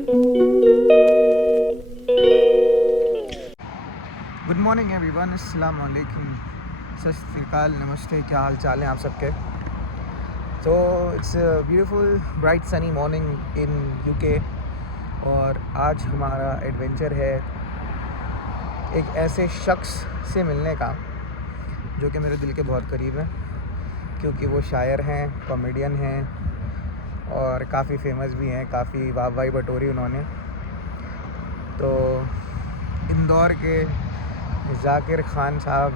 Good morning everyone, अस्सलाम वालेकुम, सत श्री अकाल, नमस्ते। क्या हाल चाल है आप सबके? तो it's beautiful bright sunny morning in UK और आज हमारा एडवेंचर है एक ऐसे शख्स से मिलने का जो कि मेरे दिल के बहुत करीब है, क्योंकि वो शायर हैं, कॉमेडियन हैं और काफ़ी फेमस भी हैं, काफ़ी वाहवाही बटोरी उन्होंने। तो इंदौर के जाकिर खान साहब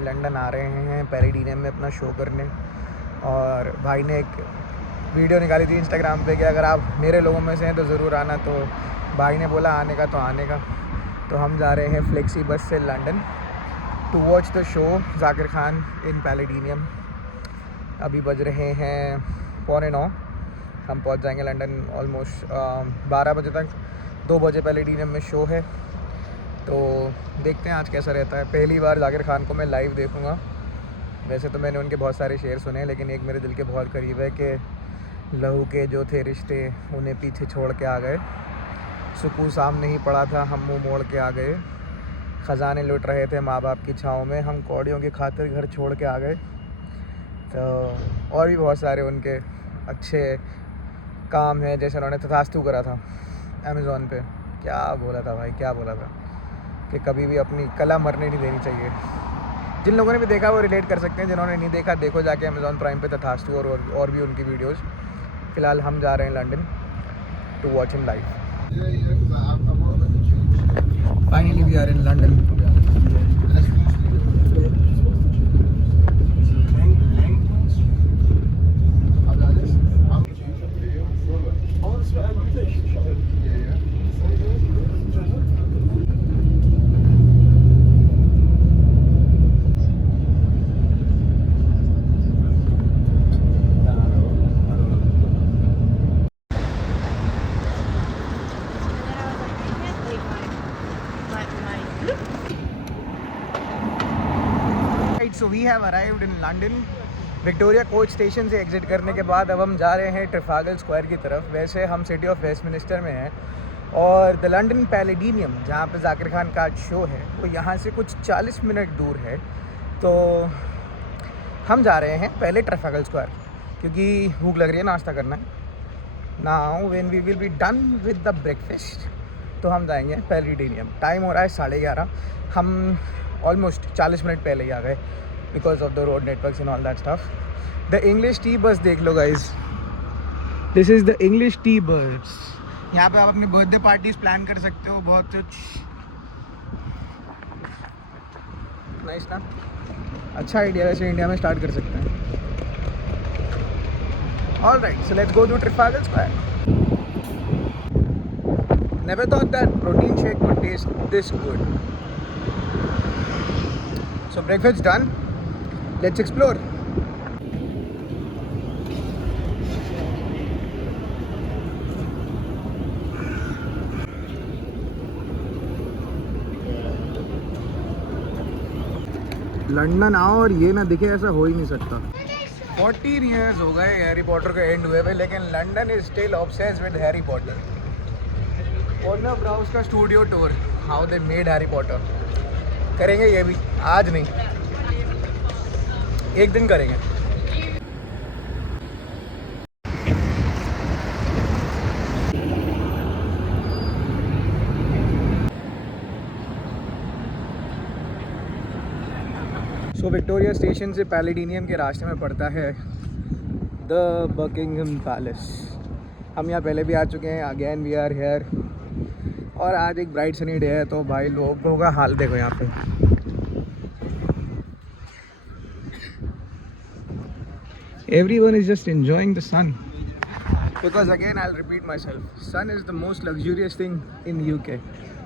लंदन आ रहे हैं पैलेडिनियम में अपना शो करने, और भाई ने एक वीडियो निकाली थी इंस्टाग्राम पे कि अगर आप मेरे लोगों में से हैं तो ज़रूर आना। तो भाई ने बोला आने का तो आने का। तो हम जा रहे हैं फ्लेक्सी बस से London to watch the show Zakir Khan in Palladium. अभी बज रहे हैं 8:45। हम पहुंच जाएंगे लंदन ऑलमोस्ट 12 बजे तक। 2 बजे पैलेडिनियम में शो है, तो देखते हैं आज कैसा रहता है। पहली बार जाकिर खान को मैं लाइव देखूंगा। वैसे तो मैंने उनके बहुत सारे शेर सुने हैं, लेकिन एक मेरे दिल के बहुत करीब है कि लहू के जो थे रिश्ते उन्हें पीछे छोड़ के आ गए, सुकून सामने ही पड़ा था हम मुँह मोड़ के आ गए, ख़जाने लुट रहे थे माँ बाप की छाँव में, हम कौड़ियों की खातिर घर छोड़ के आ गए। तो और भी बहुत सारे उनके अच्छे काम हैं, जैसे उन्होंने तथास्तु करा था अमेज़ॉन पे। क्या बोला था भाई, क्या बोला था कि कभी भी अपनी कला मरने नहीं देनी चाहिए। जिन लोगों ने भी देखा वो रिलेट कर सकते हैं, जिन्होंने नहीं देखा देखो जाके अमेज़ॉन प्राइम पे तथास्तु और भी उनकी वीडियोस। फ़िलहाल हम जा रहे हैं London to watch him live. Finally we are in London. So we have arrived in London. Victoria coach station से एग्ज़िट करने के बाद अब हम जा रहे हैं ट्रफागल स्क्वायर की तरफ। वैसे हम सिटी ऑफ वेस्टमिनिस्टर में हैं और द लंदन पैलेडिनियम जहाँ पे जाकिर खान का आज शो है वो यहाँ से कुछ 40 मिनट दूर है। तो हम जा रहे हैं पहले ट्रफागल स्क्वायर, क्योंकि भूख लग रही है, नाश्ता करना है। Now when we will be done with the breakfast तो हम जाएंगे पैलेडिनियम। टाइम हो रहा है 11:30। हम ऑलमोस्ट 40 मिनट पहले ही आ गए because of the road networks and all that stuff. The English tea bus देख लो guys, this is the English tea bus. यहाँ पे आप अपनी बर्थडे पार्टीज प्लान कर सकते हो, बहुत कुछ नाइस ना। अच्छा आइडिया, वैसे इंडिया में स्टार्ट कर सकते हैं। All right, so let's go to Trafalgar Square. Never thought that protein shake would taste this good. So breakfast done. Let's explore. London आओ और ये ना दिखे, ऐसा हो ही नहीं सकता। 14 ईयर्स हो गए हैरी पॉटर के एंड हुए हुए, लेकिन London is still obsessed with Harry Potter. Warner Bros का studio tour, how they made Harry Potter, करेंगे ये भी। आज नहीं, एक दिन करेंगे। सो विक्टोरिया स्टेशन से पैलेडिनियम के रास्ते में पड़ता है द बकिंगहम पैलेस। हम यहाँ पहले भी आ चुके हैं, अगेन वी आर हेयर। और आज एक ब्राइट सनी डे है, तो भाई लोगों का हाल देखो यहाँ पे। Everyone is just enjoying the sun, because again I will repeat myself, sun is the most luxurious thing in UK.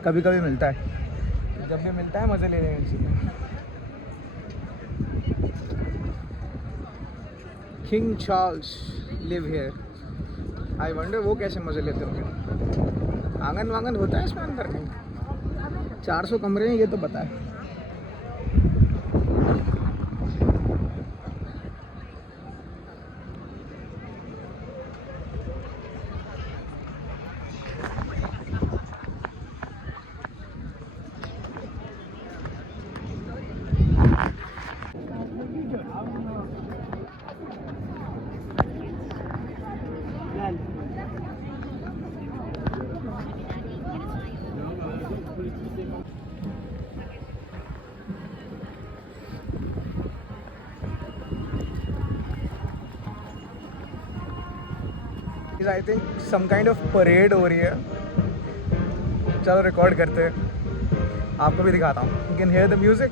कभी कभी मिलता है, तो जब भी मिलता है मज़े ले लेने चाहिए। King Charles live here. I wonder वो कैसे मज़े लेते होंगे। आंगन वांगन होता है इसमें अंदर कहीं? 400 कमरे हैं ये तो पता है। I think some kind of parade हो रही है. चलो रिकॉर्ड करते हैं, आपको भी दिखाता हूँ. You can here the music.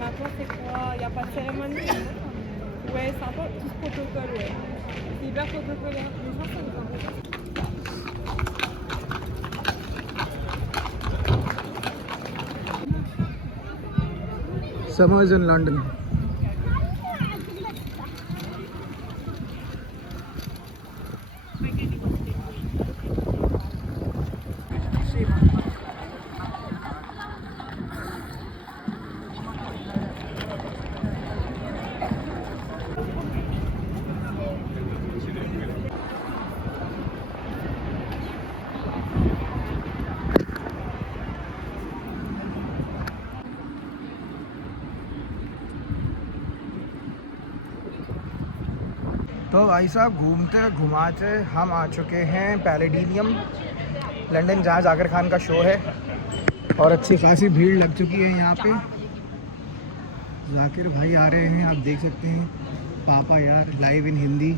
Maintenant, c'est quoi? Il n'y a pas de cérémonie? Ouais, c'est un peu tout ce protocole, ouais. C'est hyper protocolaire. Les gens, ça nous intéresse. Summers in London. तो भाई साहब घूमते घुमाते हम आ चुके हैं पैलेडिनियम London, जहाँ जाकिर खान का शो है और अच्छी खासी भीड़ लग चुकी है यहाँ पे. जाकिर भाई आ रहे हैं, आप देख सकते हैं. पापा यार लाइव इन हिंदी.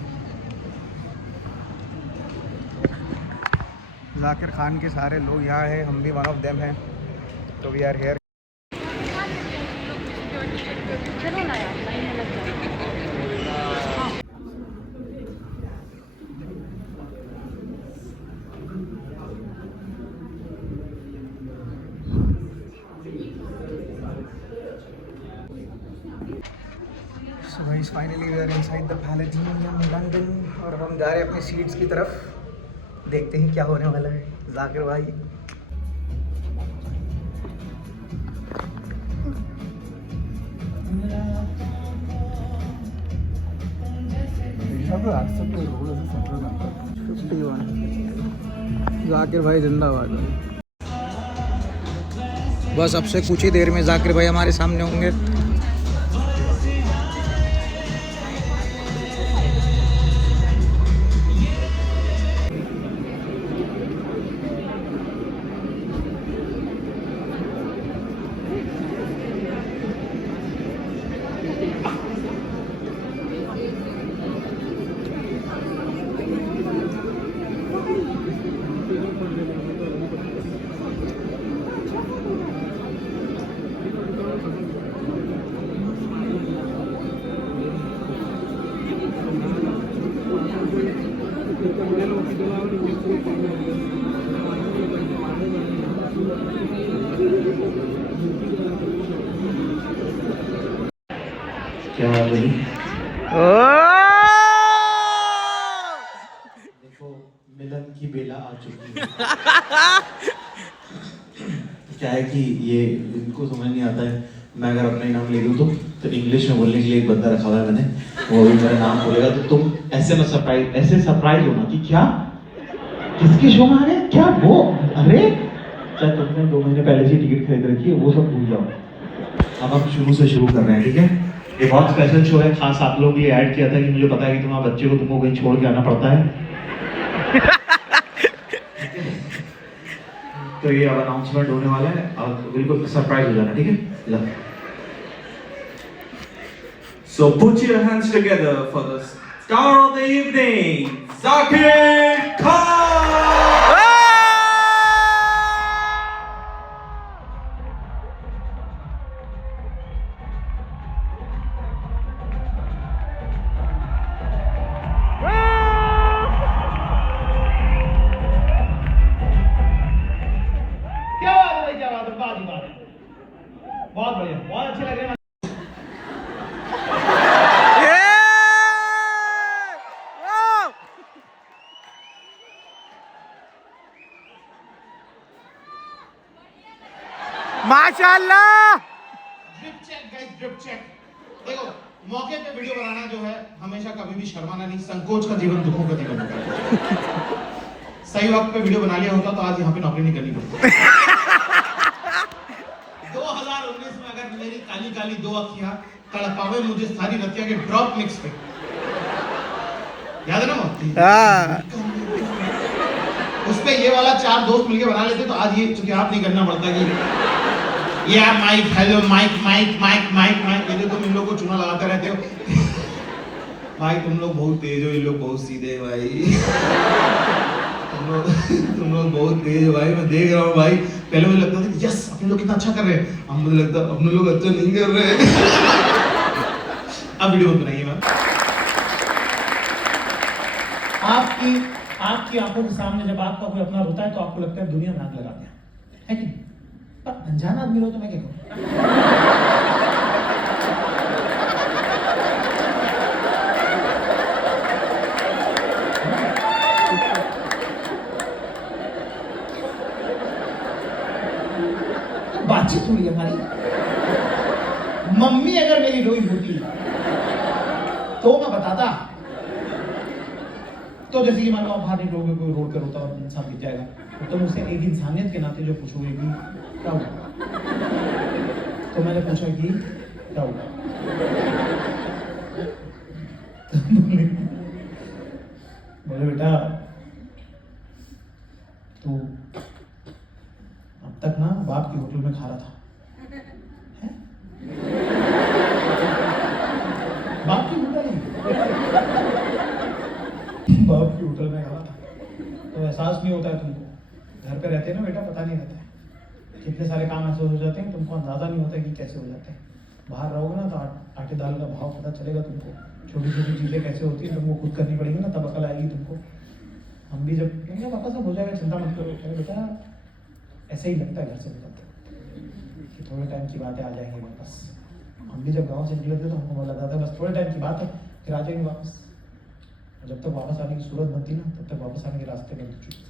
जाकिर खान के सारे लोग यहाँ हैं, हम भी वन ऑफ देम हैं. तो we are here. Guys finally we are inside the Palladium London और अब हम जा रहे हैं अपनी सीट्स की तरफ। देखते हैं क्या होने वाला है। जाकिर भाई जाकिर भाई जिंदाबाद। बस अब से कुछ ही देर में जाकिर भाई हमारे सामने होंगे। क्या बोली? देखो मिलन की बेला आ चुकी है। क्या है कि ये इनको समझ नहीं आता है। मैं अगर अपना ही नाम ले लूँ तो इंग्लिश में बोलने के लिए एक बंदा रखा हुआ है मैंने, वो भी मेरा नाम बोलेगा तो तुम ऐसे में सरप्राइज होना कि क्या किसके शो में आ रहे हैं? क्या वो? अरे क्या तुमने 2 महीने पहले से टिकट खरीद रखी है, वो सब भूल जाओ। अब हम शुरू से शुरू कर रहे हैं, ठीक है? ये बहुत स्पेशल शो है, खास आप लोगों के लिए ऐड किया था कि मुझे पता है कि तुम्हारे बच्चे को तुमको कहीं छोड़ के आना पड़ता है। तो ये अब अनाउंसमेंट होने वाला है और बिल्कुल सरप्राइज हो जाना, ठीक है? So put your hands together for the star of the evening, Zakir Khan! क्या बात है, क्या बात है, बात है। बहुत बढ़िया, बहुत अच्छे लग रहे हैं। माशाल्लाह। Drip check. देखो मौके पे वीडियो बनाना जो है हमेशा कभी भी शर्माना नहीं। संकोच का जीवन दुखों का जीवन होता है। सही वक्त पे वीडियो बना लिया होता तो आज यहाँ पे नौकरी नहीं करनी पड़ती। 2019 में अगर मेरी काली काली 2 अखियां तड़पावे मुझे सारी रतिया के ड्रॉप मिक्स पे, याद है ना? उस पे ये वाला 4 दोस्त मिलके बना लेते तो आज ये चूंकि आप नहीं करना पड़ता कि यार mike hello mike mike mike mike mike, ये जो तुम इन लोग को चुना लगाते रहते हो। भाई तुम लोग बहुत तेज हो, ये लोग बहुत सीधे हैं भाई। तुम लोग बहुत तेज हो भाई, मैं देख रहा हूँ भाई। पहले मुझे लगता था कि यस अपने लोग कितना अच्छा कर रहे हैं, अब मुझे लगता है अपने लोग अच्छा नहीं कर रहे हैं। अब वीडियो मत बनाइए मैम। आपकी आंखों के सामने जब आपका कोई अपना रोता है तो आपको लगता है दुनिया में आग लगा दिया है कि नहीं? पर अनजाना आदमी रो तो मैं क्या करूं? बातचीत हुई हमारी। मम्मी अगर मेरी रोई होती तो मैं बताता। तो जैसे कि मान लो आप बाहर निकलोगे, कोई रोड पे रोता और इंसान दिख जाएगा तो तुम उससे एक इंसानियत के नाते जो पूछोगे कि क्या हुआ, तो मैंने पूछा कि क्या हुआ। बोले बेटा तू अब तक ना बाप की होटल में खा रहा था, है? बाप की होटल में बाप की होटल में खा रहा था तो एहसास नहीं होता है तुमको। घर पे रहते हैं ना बेटा, पता नहीं रहता है कितने सारे काम ऐसे हो जाते हैं, तुमको अंदाजा नहीं होता है कि कैसे हो जाते हैं। बाहर रहोगे ना तो आटे दाल का भाव पता चलेगा तुमको। छोटी छोटी चीज़ें कैसे होती हैं तुमको खुद करनी पड़ेगी ना, तब अकल आएगी तुमको। हम भी जब कहेंगे पापा सब हो जाएगा चिंता मत करो, अरे बेटा ऐसे ही लगता है घर से निकलते कि थोड़े टाइम की बातें आ जाएंगी वापस। हम भी जब गांव से निकले थे तो हमको लगा था बस थोड़े टाइम की बात है फिर आ जाएंगे वापस। और जब तक वापस आने की सूरत बनती ना तब तक वापस आने के रास्ते में चुके थे।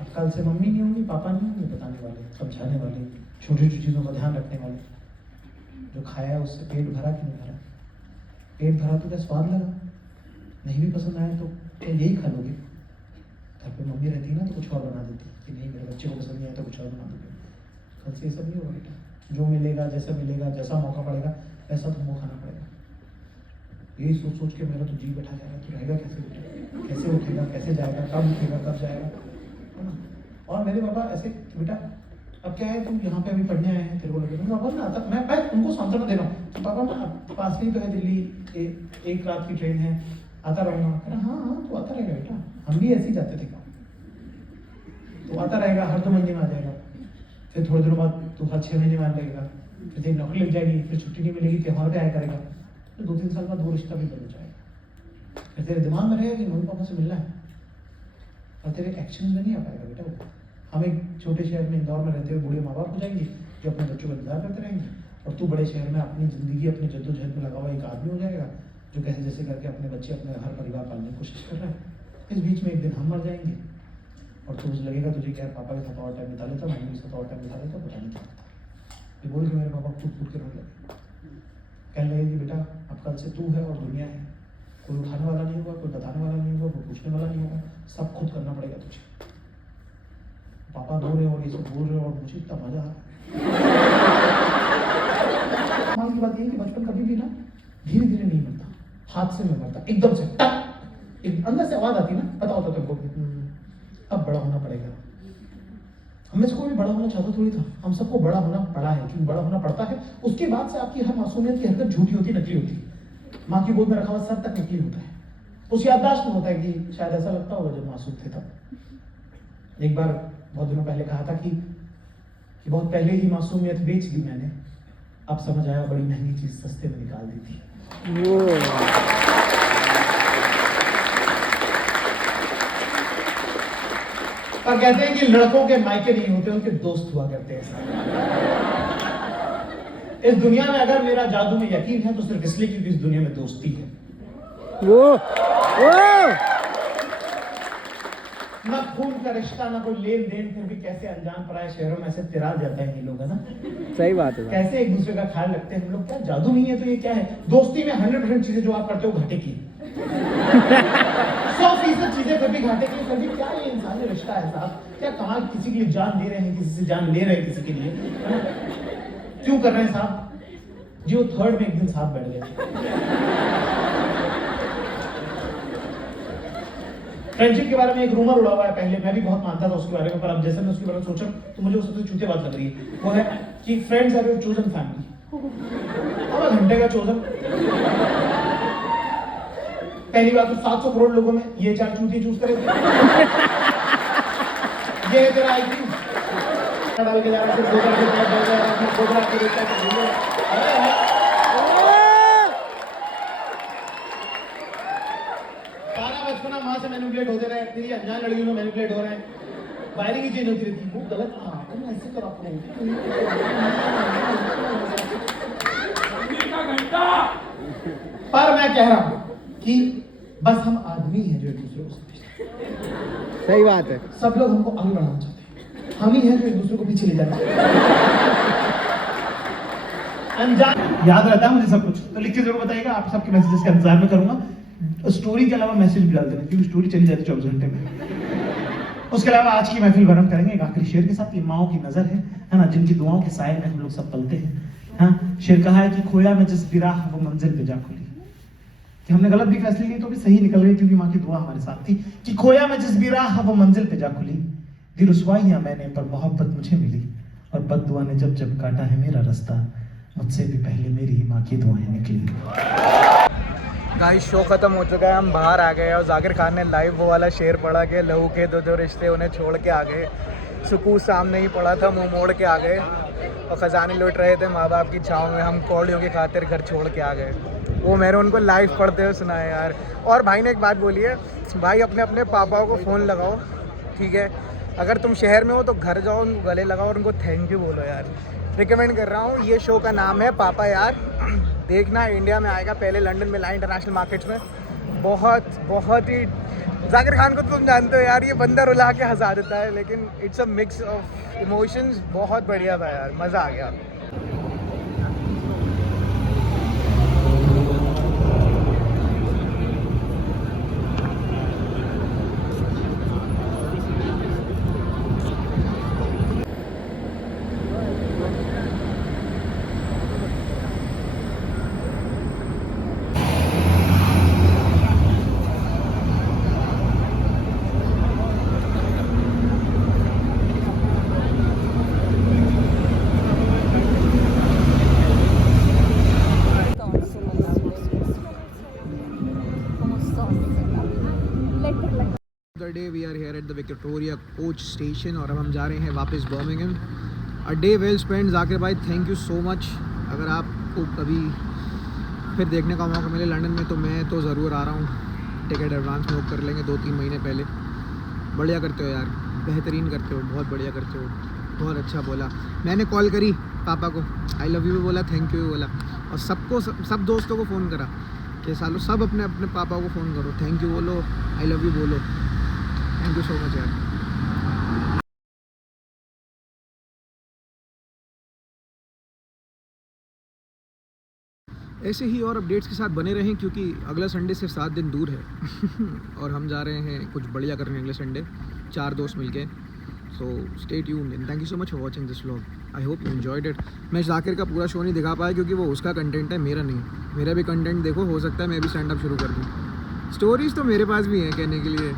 अब कल से मम्मी नहीं होंगी, पापा नहीं होंगे, बताने वाले, समझाने वाले, छोटी छोटी चीज़ों का ध्यान रखने वाले। जो खाया उससे पेट भरा कि नहीं भरा, पेट भरा तो क्या स्वाद लगा, नहीं भी पसंद आया तो क्या यही खा लोगे। घर पे मम्मी रहती ना तो कुछ और बना देती कि नहीं मेरे बच्चे को पसंद नहीं आया तो कुछ और बना दोगे। कल से ये सब नहीं होगा बेटा, जो मिलेगा जैसा मौका पड़ेगा वैसा तुमको खाना पड़ेगा। यही सोच सोच के मेरा तो जी बैठा जाएगा, तो रहेगा कैसे बेटा, कैसे उठेगा, कैसे जाएगा, कब उठेगा, कब जाएगा, है ना। और मेरे पापा ऐसे बेटा अब क्या है तुम यहाँ पे अभी पढ़ने आए हैं, तेरे को लगे पापा ना आता, मैं उनको सांत्वना दे रहा हूँ कि पापा ना पास में ही तो है दिल्ली, एक रात की ट्रेन है, आता रहूँगा। कह रहा हाँ तो आता रहेगा बेटा, हम भी ऐसे ही जाते थे काम, तो आता रहेगा, हर 2 महीने में आ जाएगा, फिर थोड़े दिनों बाद तो हर 6 महीने में आने लगेगा, फिर तेरी नौकरी लग जाएगी, फिर छुट्टी नहीं मिलेगी, त्योहार पे आया करेगा, तो 2-3 साल बाद वो रिश्ता भी बदल जाएगा। फिर तेरे दिमाग में रहेगा कि मम्मी पापा से मिलना है, और तेरे एक्शन में नहीं आ पाएगा बेटा वो। हम एक छोटे शहर में इंदौर में रहते हुए बूढ़े माँ बाप हो जाएंगे जो अपने बच्चों का इंतजार करते रहेंगे, और तू बड़े शहर में अपनी ज़िंदगी अपने जद्दोजहद में लगा हुआ एक आदमी हो जाएगा जो कैसे जैसे करके अपने बच्चे अपने घर परिवार पालने की कोशिश कर रहा है। इस बीच में एक दिन हम मर जाएंगे और तो उसे लगेगा तुझे क्या पापा के साथ और टाइम बिता लेता, मम्मी के साथ और टाइम बिता लेता, पता नहीं क्या होता। ये बोल के मेरे पापा फूट के रोने लगे, कहने लगे कि बेटा अब कल से तू है और दुनिया है, कोई उठाने वाला नहीं होगा, कोई बताने वाला नहीं होगा, कोई पूछने वाला नहीं होगा, सब खुद करना पड़ेगा तुझे। पापा रो रहे और ये सब बोल रहे और मुझे इतना मजा आ रहा। की बात ये है कि बचपन कभी भी ना धीरे धीरे नहीं मरता, हादसे में मरता, एकदम से टक, एक अंदर से आवाज आती ना, पता होता तुमको अब बड़ा होना पड़ेगा। हमें से कोई भी बड़ा होना चाहता थोड़ी था, हम सबको बड़ा होना पड़ा है, क्योंकि बड़ा होना पड़ता है। उसके बाद से आपकी हर मासूमियत की हरकत झूठी होती, नकली होती है। माँ की गोद में रखा हुआ सर तक नकली होता है, उस याददाश्त में होता है कि शायद ऐसा लगता होगा जब मासूम थे तब। एक बार बहुत दिनों पहले कहा था कि बहुत पहले ही मासूमियत बेच दी मैंने, अब समझ आया बड़ी महंगी चीज सस्ते में निकाल दी थी। पर कहते हैं कि लड़कों के मायके नहीं होते, उनके दोस्त हुआ करते हैं। इस दुनिया में अगर मेरा जादू में यकीन है तो सिर्फ इसलिए क्योंकि इस दुनिया में दोस्ती है। ना खून का रिश्ता, ना कोई लेन देन, फिर भी कैसे अनजान पराए शहरों में ऐसे तिरा जाते हैं ये लोग, है ना। सही बात है। कैसे एक दूसरे का ख्याल रखते हैं हम लोग। क्या जादू नहीं है तो ये क्या है? दोस्ती में 100% चीजें जो आप करते हो घाटे की 100% चीजें फिर भी घाटे की। फिर भी क्या ये इंसानी रिश्ता है साहब? क्या कमाल, किसी के लिए जान दे रहे हैं, किसी से जान ले रहे हैं, किसी के लिए क्यों कर रहे हैं साहब? जो थर्ड में एक दिन साथ बैठ गए। फ्रेंडशिप के बारे में एक रूमर उड़ा हुआ है, पहले मैं भी बहुत मानता था उसके बारे में, पर अब जैसे मैं उसके बारे में सोचा तो मुझे वो सबसे चूतिया बात लग रही है। वो है कि friends are your chosen family. अब घंटे का चोजन, पहली बात तो 700 करोड़ लोगों में ये 4 चूतिए चूज करे। ये है तेरा आईक्यू डाल के जा रहा है, सिर्फ 2 करके जा रहा है, अपना प्रोग्राम के देता है। माँ से मैनिपुलेट होते रहे, तेरी अनजान लड़कियों में मैनिपुलेट हो रहे हैं, वायरिंग ही चेंज होती रहती है। वो गलत था, तुम ऐसे करो अपने। पर मैं कह रहा हूँ कि बस हम आदमी हैं जो एक दूसरे को समझते हैं। सही बात है। सब लोग हमको आगे बढ़ाना चाहते हैं, हम ही हैं जो एक दूसरे को पीछे ले जाना चाहते हैं। अनजान याद रहता है मुझे सब कुछ, तो लिख के जरूर बताइएगा। आप सबके मैसेजेस का इंतजार में करूंगा। स्टोरी के अलावा मैसेज भी डाल देना, क्योंकि स्टोरी चली जाती है 24 घंटे में। उसके अलावा आज की महफिल वरम करेंगे एक आखिरी शेर के साथ। ये माओ की नजर है ना, जिनकी दुआओं के साए में हम लोग सब पलते हैं। हाँ, शेर कहा है कि खोया में जिस बिराह वो मंजिल पे जा खुली। कि हमने गलत भी फैसले लिए तो भी सही निकल गई, क्योंकि माँ की दुआ हमारे साथ थी। कि खोया में जिस बिराह वो मंजिल पे जा खुली, दी रुसवाइयां मैंने पर मोहब्बत मुझे मिली, और बद्दुआ ने जब जब काटा है मेरा रास्ता, मुझसे भी पहले मेरी माँ की दुआएं निकली। गाइस, शो ख़त्म हो चुका है, हम बाहर आ गए और जाकिर खान ने लाइव वो वाला शेर पढ़ा के लहू के दो रिश्ते उन्हें छोड़ के आ गए। सुकून सामने ही पड़ा था, मुंह मोड़ के आ गए और ख़जाने लूट रहे थे माँ बाप की छाँव में। हम कौड़ियों की खातिर घर छोड़ के आ गए। वो मैंने उनको लाइव पढ़ते हुए सुना है यार। और भाई ने एक बात बोली है, भाई अपने अपने पापाओं को फ़ोन लगाओ ठीक है, अगर तुम शहर में हो तो घर जाओ, उनको गले लगाओ और उनको थैंक यू बोलो यार। रिकमेंड कर रहा हूँ, ये शो का नाम है पापा यार। देखना, इंडिया में आएगा, पहले लंदन में लाया इंटरनेशनल मार्केट्स में। बहुत ही जाकिर खान को तो तुम जानते हो यार, ये बंदा रुला के हंसा देता है, लेकिन it's a mix of emotions. बहुत बढ़िया था यार, मज़ा आ गया। The day we are here at the Victoria coach station और अब हम जा रहे हैं वापस Birmingham. A day well spend Zakir भाई, थैंक यू सो मच। अगर आपको कभी फिर देखने का मौका मिले लंदन में तो मैं तो ज़रूर आ रहा हूँ। टिकट एडवांस में बुक कर लेंगे 2-3 महीने पहले। बढ़िया करते हो यार, बेहतरीन करते हो, बहुत बढ़िया करते हो, बहुत अच्छा बोला। मैंने कॉल करी पापा को, आई लव यू भी बोला, थैंक यू भी बोला, और सब दोस्तों को फ़ोन करा कि सालों सब अपने अपने पापा को फ़ोन करो, थैंक यू बोलो, आई लव यू बोलो। थैंक यू सो मच यार। ऐसे ही और अपडेट्स के साथ बने रहें, क्योंकि अगला संडे सिर्फ 7 दिन दूर है और हम जा रहे हैं कुछ बढ़िया करने अगले संडे, 4 दोस्त मिलके। So stay tuned and thank you so much for watching this vlog. I hope you enjoyed it. मैं जाकिर का पूरा शो नहीं दिखा पाया क्योंकि वो उसका कंटेंट है, मेरा नहीं। मेरा भी कंटेंट देखो, हो सकता है मैं भी स्टैंड अप शुरू कर दूँ। स्टोरीज़ तो मेरे पास भी हैं कहने के लिए।